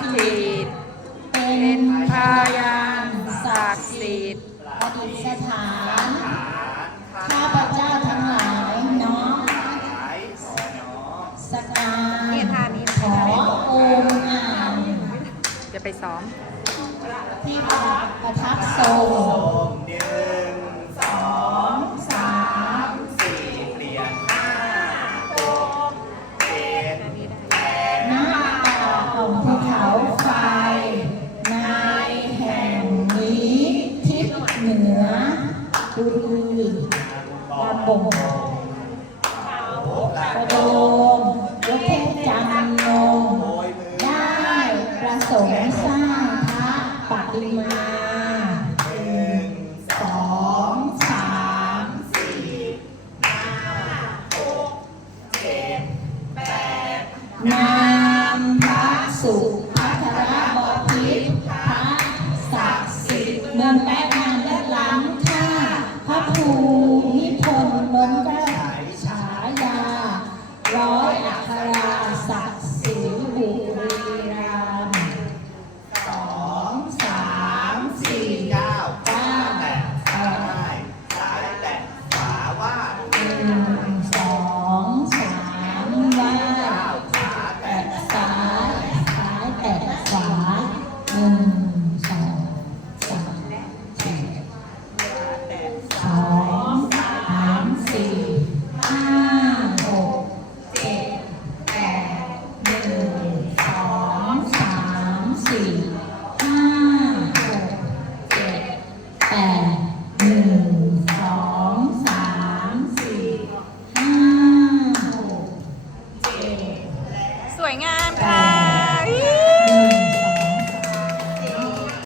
สถิต เป็เป็นนพยานศักดิ์สิทธิ์ประดิษฐาน ข้าพเจ้าทั้งหลายน้อมสการนี่ท่านี้ขอองค์อ่านจะไปซ้อมที่ประทับทรง นือบุรีลำบงประโดมยกเทพจันนงได้ประสงค์สร้างพระปฏิมาหนึ่งสองสามนามพระสุ พ วยงามค่ะ